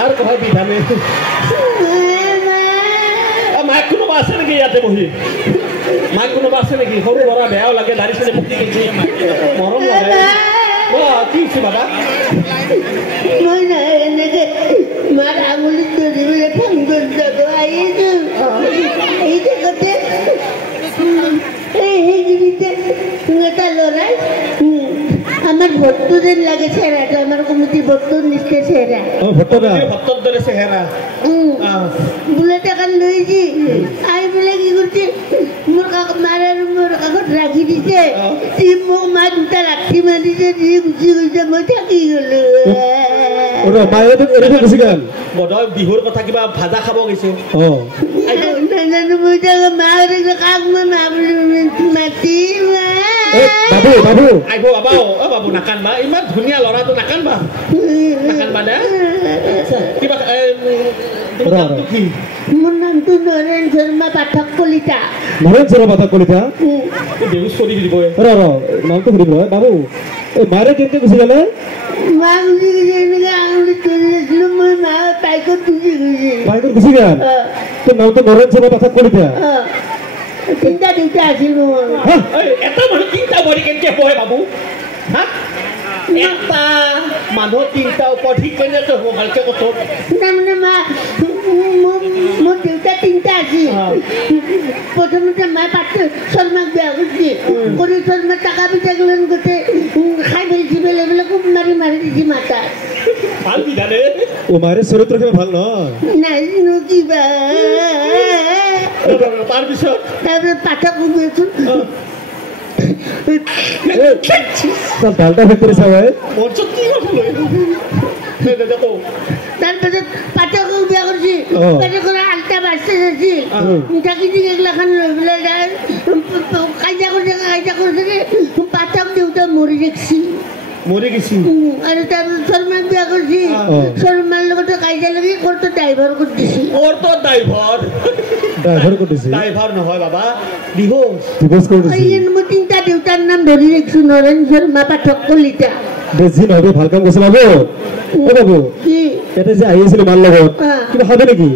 আর কয় বিধানে মাইক কোনোবা আছে নেকি ইয়াতে বহি মাইক কোনোবা আছে নেকি সৰু ল'ৰা বেয়াও লাগে দাড়ি চাড়ি মুক্তি গৈছে মৰম লাগে কি হৈছে বাবা মই নাই এনেকে মাৰ আঙুলিত ধৰিবলৈ ফাংচন যাব আহিছো এই জেগাতে এইখিনিতে এটা ল'ৰাই আমার ভোট্টু যেন লাগে চেহারাটা আমার কমিটি ভোট্টুর নিশ্চয় চেহারা ভোট্টর দরে চেহারা বলে টাকা লইছি আমি বলে কি করছি মোর মারার মোর কাকত রাখি দিছে মোক মা দুটা রাখি মারিছে দিয়ে গুচি গৈছে মই থাকি গলো বধয় বিহুৰ কথা কিবা ভাজা খাব গৈছো নাজানো মই মাৰ কাক মই মা বুলি মাতি বাবু বাবু আহিব বাবা অ বাবু নাকানবা ইমান ধুনীয়া ল'ৰাটো নাকানবা নাকানবা দে কিবা কি মোৰ নামটো নৰেন শৰ্মা পাঠক কলিতা নৰেন শৰ্মা পাঠক কলিতা বেহুচ কৰি দিব নামটো সুধিব বাবু এই মাৰে কেনেকে গুচি গ'লে মা গুচি গৈছে এনেকে আঙুলিত ধৰি আছিলো মই মা বাইকত গুচি গৈছে বাইকত গুচি গ'ল তোৰ নামটো নৰেন শৰ্মা পাঠক কলিতা তিনিটা দেউতা আছিল এটা মানুহ তিনিটা বহি কেনেকে বহে বাবু হা এটা মানুহ তিনিটা ওপৰত সি কেনেকে হ'ব ভালকে কথা তাৰমানে মা মোৰ দেউতা তিনিটা আছিল প্ৰথমতে মায়ে পাত্ৰ শৰ্মাক বিয়া কৰিছে কৰি শৰ্মাৰ টকা পইচা গ'লেন গোটেই খাই ফেলিছি বেলেগ খুব মাৰি মাৰি দিছে মাতা ভাল বিধানে মাৰে চৰিত্ৰ কিবা ভাল নহয় নাজানো কিবা তাৰপিছত পাঠক গৈছোন ডালটা ফেক্টৰী চাবাই তাৰপিছত পাঠক বিয়া কৰিছে পাঠকৰ আল্টা বাচ্চা আছিল থাকি দি এইগিলাখান লৈ পেলাই কাজিয়া কৰিছে পাঠক দেউতা মৰি দেখছি মৰি গৈছি আৰু তাৰপিছত শৰ্মাক বিয়া কৰিছে শৰ্মাৰ লগতে কাজিয়া লাগি কোৰ্টত ড্ৰাইভাৰ কৰি দিছে কোৰ্টত ড্ৰাইভাৰ কৰিছে ড্ৰাইভাৰ নহয় বাবা ডিভোৰ্চ কৰি দিছে মই তিনিটা দেউতাৰ নাম ধৰি ৰাখিছো নৰেন শৰ্মা পাঠক কলিতা বেছি নহয় ভাল কাম কৰিছে বাবু অ বাবু কি এটা যে আহি আছিল মাৰ লগত কিবা খাবি নেকি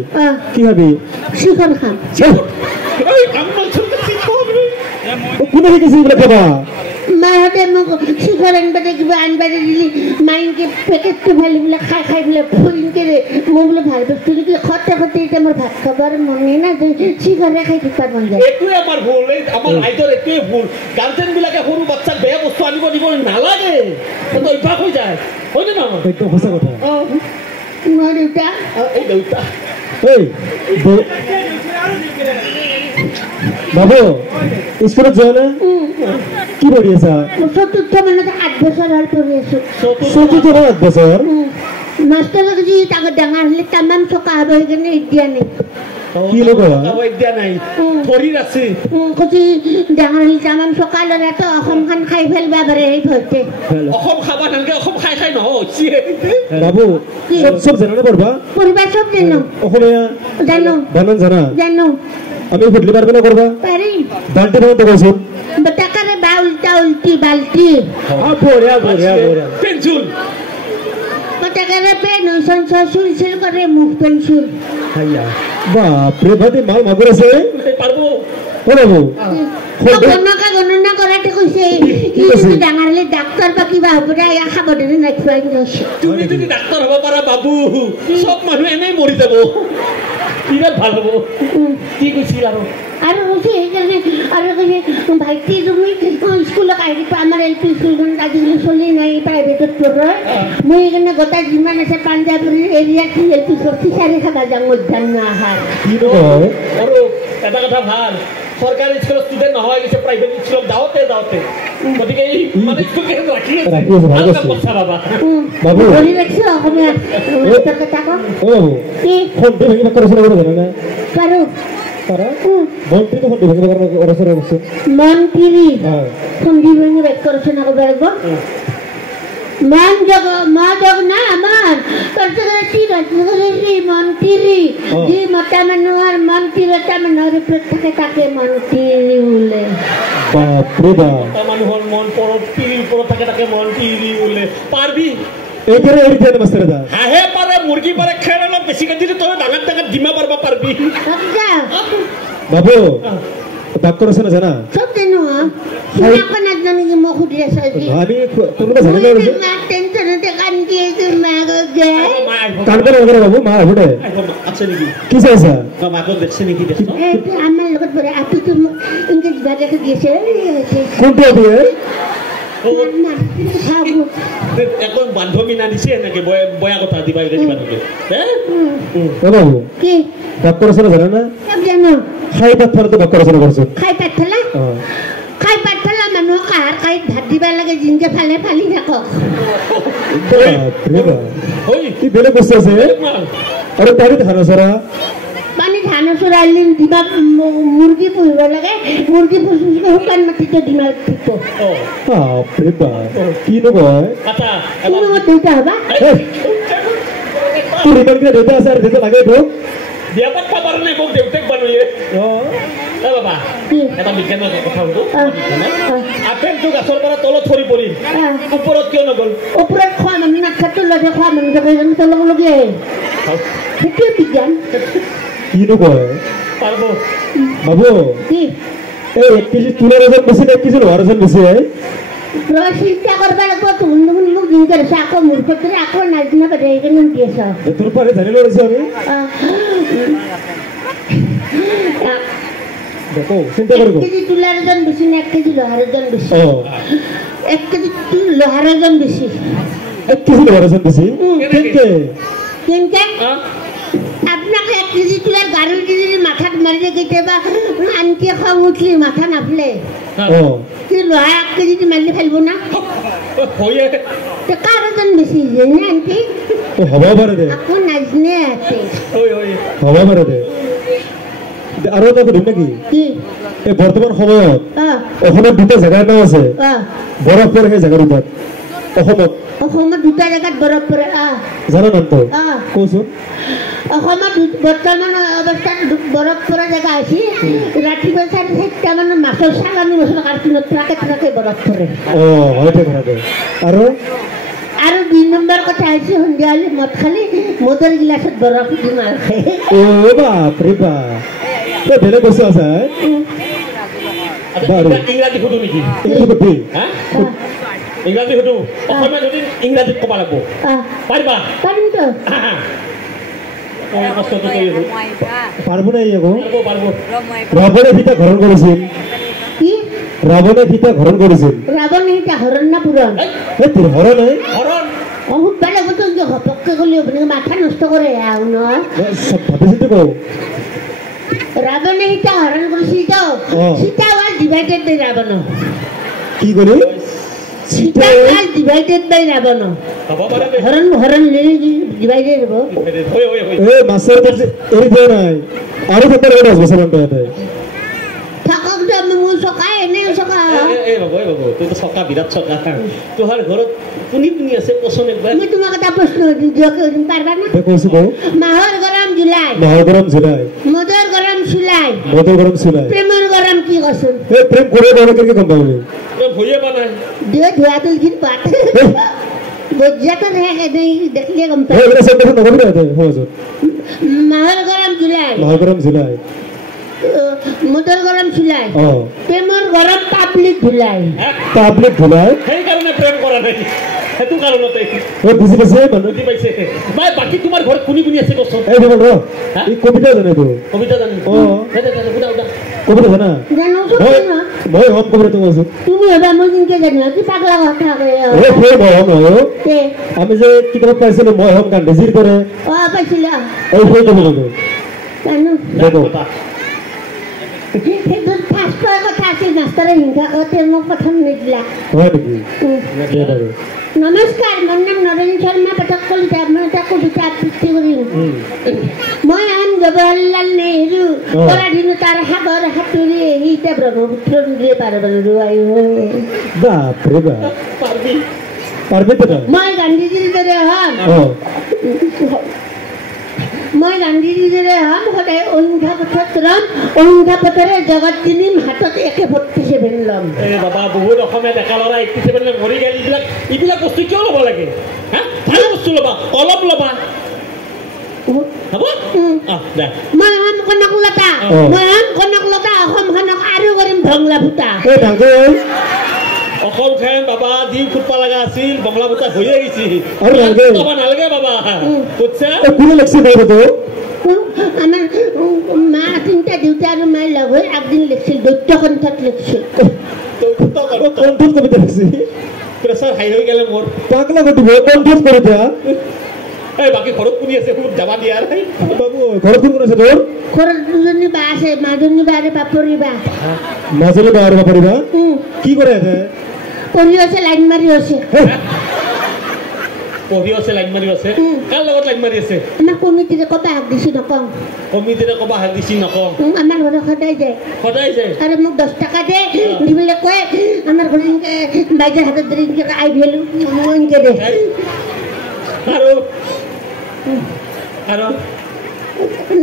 কি খাবি শিখৰ খাম কোনে শিকিছে বোলে খাবা মাহঁতে মোক শিখৰ আনবাতে কিবা আনবাতে দিলি মাইনকে পেকেটটো ফালি বোলে খাই খাই বোলে ফুৰিনকে মই বোলে ভাল বস্তু নেকি খতে খতে এতিয়া মোৰ ভাত খাবৰ মনে না শিখৰে খাই থাকিব মন যায় এইটোৱে আমাৰ ভুল আমাৰ ৰাইজৰ এইটোৱে ভুল গাৰ্জেনবিলাকে সৰু বাচ্চাক বেয়া বস্তু আনিব দিব নালাগে সেইটো অভ্যাস হৈ যায় হয়নে নহয় একদম সঁচা কথা মোৰ দেউতা এই দেউতা বাবু স্কুলত যোৱা নে কি পঢ়ি আছা চতুৰ্থ মানতে 8 বছৰ হ'ল পঢ়ি আছো চতুৰ্থ 8 বছৰ মাষ্টৰ যি তাক ডাঙৰ হ'লে তামাম চকা হ'ব সেইকাৰণে এতিয়া নাই কি লগা এতিয়া নাই শৰীৰ আছে কৈছে ডাঙৰ হ'লে তামাম চকা ল'ৰাটো অসমখন খাই ফেলবা পাৰে সেই ভয়তে অসম খাবা নালাগে অসম খাই খাই নহয় বাবু চব জানানে পঢ়বা চব জানো অসমীয়া জানো বানান জানো আমি সুধিলে পারবে না করবা পারি বালতি বানাতে কইছো বটাকারে বা উল্টা উল্টি বালতি বড়িয়া বড়িয়া বড়িয়া পেন্সিল বটাকারে পেন সুলসুল করে মুখ পেন্সিল হাইয়া বাপ রে বাদি মাল মাগুর আছে পারবো বলবো গণনা করাতে কইছে কি যদি ডাঙৰ হলে ডাক্তাৰ বা কিবা হ'ব দে ইয়া খাব দে নাখুৱাই গৈছে তুমি যদি ডাক্তাৰ হ'ব পাৰা বাবু সব মানুহ এনেই মৰি যাব বিৰাট ভাল হ'ব কি কৈছিল আৰু কৈছে সেইকাৰণে আৰু কৈছে ভাইটি তুমি স্কুলত আহি আমাৰ LP স্কুলখন আজিকালি চলি নাই প্ৰাইভেটত পঢ়ে মই সেইকাৰণে গোটেই যিমান আছে পাঞ্জাৱৰ এৰিয়াত LP স্কুল খিচাৰি খাবা যাওঁ মধ্যাহ্ন আহাৰ আৰু এটা কথা ভাল সরকারি স্কুলের স্টুডেন্ট নহয় গেছে প্রাইভেট স্কুলত যাওতে গতিকে এই মানে স্কুলকে রাখি ভালো কথা বাবা বাবু বলি রাখছো অসমীয়া তোর কথা কো ও বাবু কি ফোন দিয়ে ভাঙি করে শুনে জানো না পারো মন্ত্রী তো ফোন দিয়ে ভাঙি করে শুনে বসে মন্ত্রী ফোন দিয়ে ভাঙি করে শুনে কো বেরবো মান জগ না আমার কর্তৃ মন্ত্রী যে মতা মানুষের মন্ত্রীটা মানুষের প্রত্যেকে তাকে মন্ত্রী বলে বাপরে বাপ মানুহৰ মন পৰতিৰ ওপৰত থাকে তাকে মন্ত্ৰী বলে পাৰবি এইখানে এৰি দিয়ে মাস্টাৰ দা হাহে পাৰে মুৰ্গী পাৰে খেৰ অলপ বেছিকৈ দিলে তই ডাঙৰ ডাঙৰ ডিমা পাৰবা পাৰবি বাবু ডাক্তৰ আছে না জানা চব জানো শুনাক নাজানো কি মোক সুধি আছা আমি কোনোবা জানিলে টেনচনতে কান্দি আছো মাকে কান্দে নকৰে বাবু মা আহিবদে আছে নেকি কি চাইছা মাকক দেখছে নেকি দেখছ আমাৰ লগত বৰে আপিটো মোক ইংলিছ ভাষাত দিছে কোনটো দিয়ে এখন বান্ধৱী নানিছে এনেকে বয়া কথা দিবা দিবা নেকি বাবু কি ডাক্তৰ আছে না জানা না সব জানো খাই পাত ফৰতে ডাক্তৰ আছে না কৰছে খাই পাত ফেলা মানুহক আহাৰ খাই ভাত দিবা লাগে জিনকে ফালে ফালি থাকক ঐ কি বেলেগ বস্তু আছে আৰু তাৰি ধানা চৰা পানী ধান চৰাইলি দিবা মুৰ্গী পুহিব লাগে মুৰ্গী পুহি শুকান মাটিতে দিমা দিব বাপৰে বাপ কি নকয় তুমি মোৰ দেউতা হবা তোৰ ইমান কিনে দেউতা আছে আৰু দেউতা লাগে তোক বিয়াপাত পাবাৰ নাই মোক দেউতাক বানুয়ে বাবা এটা বিজ্ঞানৰ কথা সুধো আপেলটো গাছৰ পৰা তলত সৰি পৰিল ওপৰত কিয় নগ'ল ওপৰত খোৱা মানুহ নাথাকটো লগে খোৱা মানুহ তলক লগে আহে সেইটোৱে বিজ্ঞান কি নকয় পাৰব বাবু কি এই 1 কেজি তুলাৰ ওজন বেছি 1 কেজি লোহাৰ ওজন বেছি চিন্তা কৰবা লাগিব তুমি মোক দিন কৰিছা আকৌ মোৰ পত্ৰে আকৌ নাজনা পাতে সেইকাৰণে দি আছা তোৰ পাৰে জানি লৈছো আমি দেখো চিন্তা কৰিব 1 কেজি তুলাৰ ওজন বেছি না 1 কেজি লোহাৰ ওজন বেছি 1 কেজি লোহাৰ ওজন বেছি 1 কেজি লোহাৰ ওজন বেছি কেনকে আপনাকে 1 কেজি তুলাৰ গাড়ী দি মাথাত মাৰিলে কেতিয়াবা আনকি খং উঠলি মাথা নাফলে কি লোহা 1 কেজি মাৰিলে ফালিব না কাৰ ওজন বেছি জানে আনকি হ'ব পাৰে দে আকৌ নাজনে আছে হ'ব পাৰে দে আৰু এটা সুধিম নেকি কি এই বৰ্তমান সময়ত অসমত দুটা জাগাৰ নাম আছে বৰফ পৰে সেই জাগাৰ ওপৰত অসমত দুটা জাগাত বৰফ পৰে জানা নামটো কচোন অসমত বৰ্তমান অৱস্থাত বৰফ পৰা জেগা আছে ৰাতিপুৱা 4:30 মানত মাছৰ চালানি মাছৰ কাৰ্টুনত ট্ৰাকে বৰফ পৰে হয়তো কথাটো আৰু 2 নম্বৰ কথা হৈছে সন্ধিয়া হ'লে মদ খালি মদৰ গিলাচত বৰফ দি মাৰ খায় বাপৰে বাপ বেলেগ বস্তু আছে ইংৰাজী সুধো নেকি ইংৰাজী সুধো অসমীয়া যদি ইংৰাজীত ক'ব লাগিব পাৰিবা পাৰিমতো পারবো না রাবণে সীতা হরণ করেছিল কি রাবণে সীতা হরণ করেছিল রাবণে সীতা হরণ না পুরন তোর হরণ বহুত বেলা বলতো হপককে গলি মাথা নষ্ট করে সব ভাবিছিস তো রাবণে সীতা হরণ করেছিল তো সীতা ওয়াজ ডিভাইডেড বাই রাবণ কি করে সীতা ওয়াজ ডিভাইডেড বাই রাবণ হরণ divided ho master eri de nai aru tatar gora asbe saman ta thakok da mu soka ene soka babu tu to soka birat soka tu har ghorot puni ase poson ekbar mi tumake ta proshno diyo parba na dekho subo mahor garam julai modor garam sulai premor garam ki kosun e prem kore done karke kam paune prem hoye banai diyo dhua tul gin pat बज्जाता है नहीं देख लिया कम है मेरे सब देखो नगर में रहते हैं हो सर महर गरम जुलाई मोटर गरम जुलाई प्रेमर गरम पब्लिक जुलाई সেই কারণে প্রেম করা নাই হেতু কারণতে ও বুঝি পাইছে বুঝি পাইছে ভাই বাকি তোমার ঘরে কোনি আছে কষ্ট এই বল র এই কবিতা জানে তো কবিতা জানি ও এটা উড়া কবিতা জানা জানো তো না মই হম কবিতা তো বলছো তুমি এবা মই কিনকে জানো কি পাগলা কথা কয় ও ফে মই হম তে আমি যে কিতাব পাইছিল মই হম গান রেজির করে ও পাইছিলা এই ফে তো বলো জানো দেখো সেইটো ফাস্টৰ কথা আছিল মাষ্টাৰে হিংসা কৰতে মোক প্ৰথম নিদিলা হয় নেকি নমস্কাৰ মোৰ নাম নৰেন শৰ্মা পাঠক কলিতা মই এটা কবিতা আবৃত্তি কৰিম মই আম জৱাহৰলাল নেহৰু পৰাধীনতাৰ সাগৰ সাঁতুৰি এতিয়া ব্ৰহ্মপুত্ৰ নদীয়ে পাৰ পালো আয়ো বাপৰে বাপ পাৰবি তো মই গান্ধীজীৰ দৰে হম মই গান্ধীজীৰ দৰে হম সদায় অহিংসা পথত ৰম অহিংসা পথেৰে জগত কিনিম হাতত একে 47 ল'ম বাবা বহুত অসমীয়া ডেকা ল'ৰা 47 লৈ মৰি গেল এইবিলাক বস্তু কিয় ল'ব লাগে হা ভাল বস্তু ল'বা অলপ ল'বা হ'ব দে মই কনক লতা অসমখনক আৰু কৰিম ভংলা ফুটা অসমখন বাবা দি ফুটবা লগা আছিল বংলা ফুটা হৈয়ে গৈছে ক'ব নালাগে বাবা বুজছা কোনে লিখছে আমাৰ মা তিনিটা দেউতা আৰু মায়ে লগ হৈ একদিন লিখছিল দৈত্য কণ্ঠত লিখছিল কণ্ঠত কবিতা লিখছি প্ৰেছাৰ হাই হৈ গ'লে মোৰ পাগলা কণ্ঠত কৰি দিয়া এই বাকী ঘৰত কোনে আছে খুব যাবা দিয়া বাবু ঘৰত কোন আছে তোৰ ঘৰত দুজনী বা আছে মাজনী বা আৰু বাপৰি বা মাজনী বা আৰু বাপৰি বা কি কৰে পঢ়ি আছে লাইন মাৰি আছে পঢ়ি আছে লাইন মাৰি আছে কাৰ লগত লাইন মাৰি আছে আমাৰ কমিটিৰে ক'বা হাক দিছি নকওঁ কমিটিৰে ক'বা হাক দিছি নকওঁ আমাৰ ঘৰত সদায় যায় আৰু মোক 10 টকা দে দি বোলে কয় আমাৰ ঘৰত বাইদেউৰ হাতত ধৰি আই ভেলো এনেকৈ দে আৰু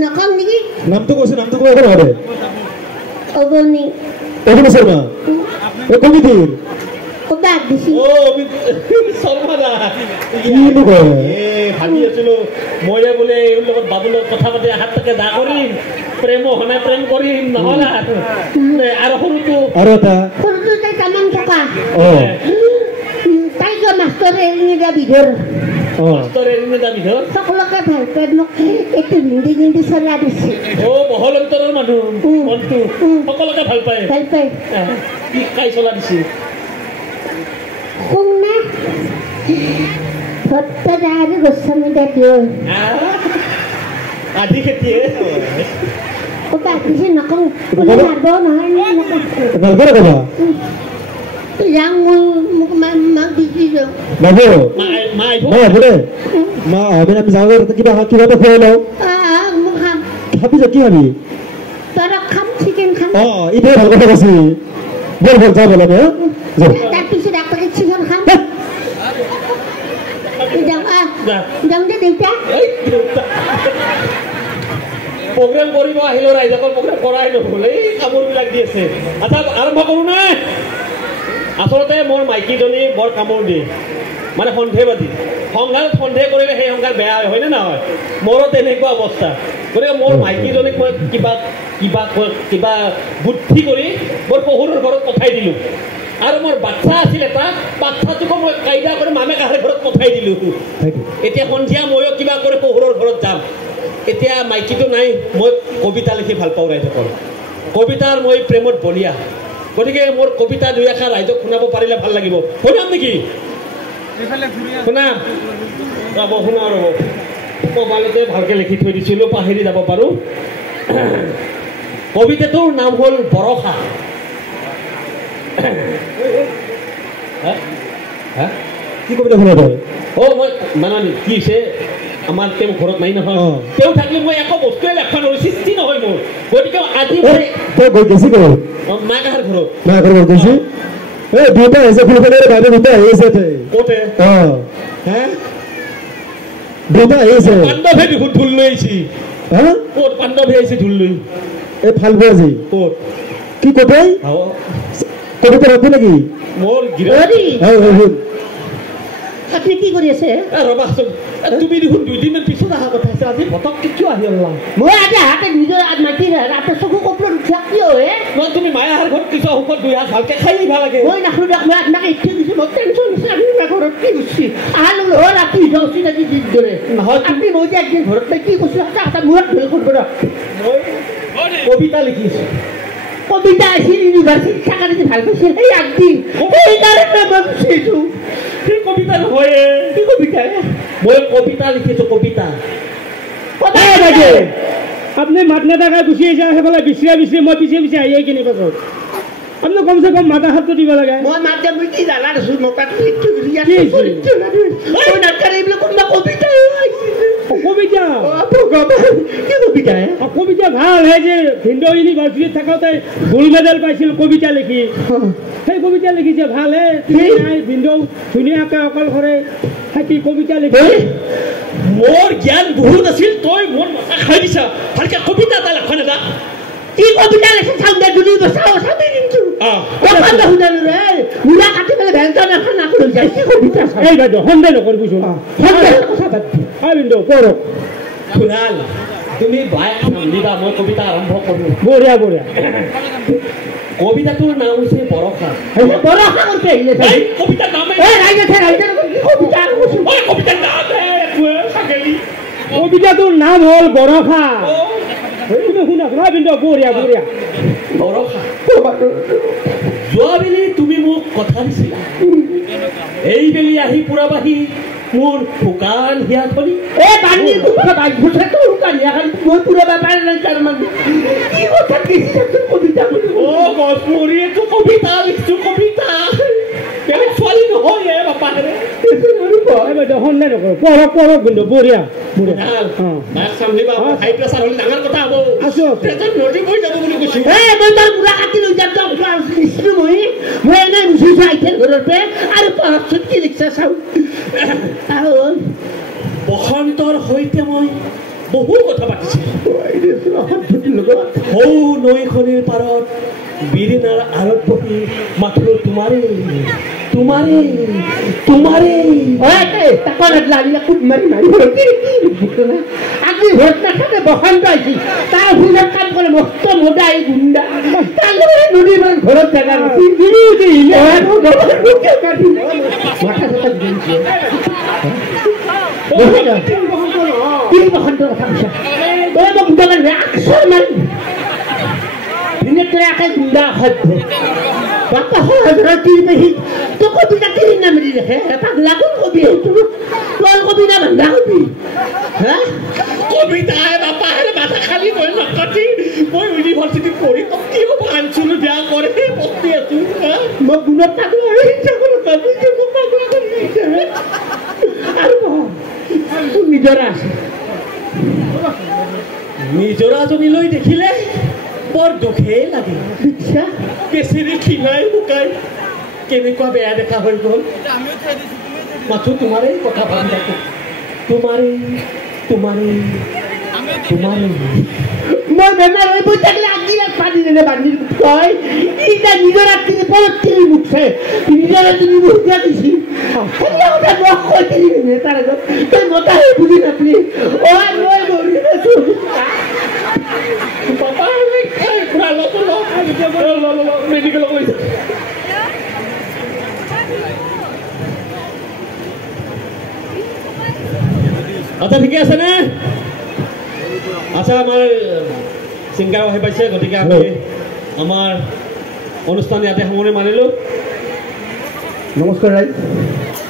নকওঁ নেকি নামটো কৈছে নামটো কোৱা কৰে অগনি শৰ্মা কমিটিৰ ক'বা হাক দিছি শৰ্মা দা ভাবি আছিলো ময়ে বোলে এইৰ লগত বাবুৰ লগত কথা পাতি হাত তাকে দা কৰিম প্ৰেম হনা প্ৰেম কৰিম নহ'লে আৰু সৰুটো তাই তামান থকা তাই কিয় মাষ্টৰে এৰি যাবি ধৰ সকলোকে ভাল পাই মোক এইটো হিন্দী চলা দিছে বহল অন্তৰৰ মানুহ মনটো সকলোকে ভাল পায় কি কাই চলা দিছে শুন না ভট্টাচাৰ্য আৰু গোস্বামী দিও আধি খেতিয়ে ক'বা দিছে নকওঁ বোলে মাৰিব নহয় যাওঁ মই মোক মাক দিছি যাওঁ বাবু মা আমি যাওঁ কিবা এটা খুৱাই লওঁ মোক খাম খাবি কি খাবি তৰক খাম চিকেন খাম এতিয়া ভাল কথা কৈছি বল যা বল তাৰপিছত আকৌ চিকেন খাম যাওঁ দে দেউতা প্ৰগ্ৰেম কৰিব আহিলেও ৰাইজকৰ প্ৰগ্ৰেম কৰাই নহ'ল এই কামোৰবিলাক দি আছে আচ্ছা আৰম্ভ কৰোঁ নে আচলতে মোৰ মাইকীজনী বৰ কামোৰ দিয়ে মানে সন্ধেবাদী সংঘাত সন্ধে কৰিলে সেই সংঘাত বেয়া হয় হয়নে নহয় মোৰো তেনেকুৱা অৱস্থা গতিকে মোৰ মাইকীজনীক মই কিবা বুদ্ধি কৰি মোৰ শহুৰৰ ঘৰত পঠাই দিলোঁ আৰু মোৰ বাচ্ছা আছিল এটা বাচ্ছাটোকো মই কাইদা কৰি মামেকাহঁতৰ ঘৰত পঠাই দিলোঁ এতিয়া সন্ধিয়া ময়ো কিবা কৰি শহুৰৰ ঘৰত যাম এতিয়া মাইকীটো নাই মই কবিতা লিখি ভাল পাওঁ ৰাইজসকল কবিতাৰ মই প্ৰেমত বলীয়া গতিকে মোৰ কবিতা দুই এষাৰ ৰাইজক শুনাব পাৰিলে ভাল লাগিব শুনাম নেকি শুনাম ৰ'ব শুনা ৰ'ব মোবাইলতে ভালকৈ লিখি থৈ দিছিলোঁ পাহৰি যাব পাৰোঁ কবিতাটোৰ নাম হ'ল বৰষা কি কবিতা শুনা তই মই মানানি কি হৈছে আমাৰ তেওঁ ঘৰত নাই নহয় তেওঁ থাকিলে মই একো বস্তুৱে লেখা নোৱাৰোঁ সৃষ্টি নহয় মোৰ গতিকে আজি মই মাকাহাৰ ঘৰত গৈছি দুটা আহিছে ফুলফালে বাইদেউ দুটা আহিছে ক'তে দুটা আহিছে পাণ্ডৱে দেখোন ঢোল লৈ আহিছে ক'ত পাণ্ডৱে আহিছে ঢোল লৈ এই ফালবো আজি ক'ত কি ক'তে কবিতা ৰাখো নেকি মোৰ আপুনি কি কৰি আছে ৰ'বাচোন তুমি দেখোন 2 দিনমান পিছত অহা কথা আছে আজি পটককৈ কিয় আহি ওলাম মই আজি হাতে নিজৰ মাটিৰ ৰাতে চকু কপৰত উঠা কিয় হে নহয় তুমি মায়াৰ ঘৰত কিছু ঔষধ 2 হাত ভালকৈ খাই ভাল লাগে মই নাখাওঁ দিয়ক মই আপোনাক ইচ্ছা দিছোঁ মই টেনশ্যন হৈছে আপুনি ঘৰত কি গুচি আহাৰ লগে হ'ল ৰাতি যাওঁচি আজি দিন ধৰে নহয় আপুনি মই যে একদিন ঘৰত নাই কি কৈছোঁ এটা মূৰত ধৰি কৰিব দিয়ক মই কবিতা লিখিছোঁ কবিতা আছিল ইউনিভাৰ্চিটিত থকা যদি ভাল পাইছিল সেই একদিন সেইকাৰণে মই বিচাৰিছোঁ সেই কবিতা নহয় কি কবিতা মই কবিতা লিখিছোঁ কবিতা আপনি মাত নেতাকে গুচি আহিছে সেইফালে বিচাৰি মই পিছে আহিয়ে কিনে পাছত আপনি কমচে কম মাতা হাতটো দিব লাগে মই মাত দিয়া মই কি জানা নাছো নকাত কবিতা কবিতা ভাল হয় যে ভিন্দ ইউনিভাৰ্চিটিত থাকোঁতে গোল্ড মেডেল পাইছিল কবিতা লিখি সেই কবিতা লিখিছে ভাল হে নাই ভিন্দ ধুনীয়াকৈ অকলশৰে থাকি কবিতা লিখি মোৰ জ্ঞান বহুত আছিল তই মোৰ মাথা খাই দিছা ভালকে কবিতা এটা লেখ না কি কবিতা লেখে চাউণ্ডে দুলি বসাও চাবি কিন্তু কথা শুনালো ৰে মুলা কাটি পেলে ভেলটা না কৰি যায় কি কবিতা এই বাইদেউ সন্দেহ নকৰিবচোন সন্দেহ কথা পাতি হয় বিন্দু পঢ়ক খুৰাল তুমি বাই দিবা মই কবিতা আৰম্ভ কৰোঁ বঢ়িয়া বঢ়িয়া কবিতাটোৰ নাম হৈছে বৰষা বৰষা কৰিছে আহিলে কবিতাৰ নাম কবিতাৰ নাম কবিতাটোৰ নাম হ'ল বৰষা শুনা শুনা কিন্তু বঢ়িয়া বঢ়িয়া বৰষা যোৱাবেলি তুমি মোক কথা দিছিলা এইবেলি আহি পুৰাবাহি মোৰ শুকান হিয়াখনি কবিতা লিখছো কবিতা ছোৱালী নহয় বাপাহেৰে পঢ়ক পঢ়ক কিন্তু বঢ়িয়া হাই প্ৰেছাৰ হ'লে ডাঙৰ কথা হ'ব নদী বৈ যাব বুলি কৈছো মই এনেই মুচিছো আইটেল ঘৰতে আৰু পঢ়কচোন কি লিখছা চাওঁ বসন্তৰ সৈতে মই বহু কথা পাতিছিলো সৌ নৈখনিৰ পাৰত বিৰিণাৰ আঁৰত বহি মাথো তোমাৰে তোমাৰে তোমাৰে আজি ভোট নাথাকে বসন্ত আহিছিল তাৰ অফিচত কাম কৰে মস্ত মোটা এই গুণ্ডা তাৰ লগত নদীৰ ঘৰত জেগা বসন্তৰ কথা কৈছা মোক গোটামান আকচৰ মান দিনে আকে গুণ্ডা অসভ্য বাপা সহজৰা তিৰি পেহি তো কবিতা তিৰি নামেৰি দেখে পাগলা কোন কবি তোৰ কবিতা বান্ধা কবি হা কবিতাই বাপাহেৰে মাথা খালি কৰি নকাটি মই ইউনিভাৰ্চিটিত পঢ়ি কি হ'ব আঞ্চলো বেয়া কৰে পঢ়ি আছো মই গুণত পাগলা হৈ ইচ্ছা কৰোঁ কবিতা মোক পাগলা কৰি ইচ্ছা আৰু নিজৰা আছে নিজৰাজনীলৈ দেখিলে বৰ দুখেই লাগে কেঁচেৰি খিনাই শুকাই কেনেকুৱা বেয়া দেখা হৈ গ'ল মাথো তোমাৰে কথা ভাবি থাকো তোমাৰে তোমাৰে তোমাৰে মই বেমাৰ হৈ বৈ থাকিলে আগিলাক পানী নেনে বান্ধি কয় ইটা নিজৰ ৰাতিৰে পৰত তিৰি মুখছে নিজৰ তুমি মুখা দিছি কথা মই কৈ দিলি নে তাৰ আগত তই মতা হৈ বুজি নাপলি মই মৰি আছো পাপা মেডিকেল কৈছে আচ্ছা ঠিকে আছে নে আচ্ছা আমাৰ ছিংগাৰ আহি পাইছে গতিকে আমি আমাৰ অনুষ্ঠান ইয়াতে সামৰণি মাৰিলোঁ নমস্কাৰ ৰাইজ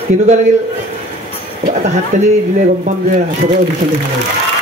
কেনেকুৱা লাগিল এটা হাত তালি দিলে গম পাম যে আচলতে অডিশ্যন দেখা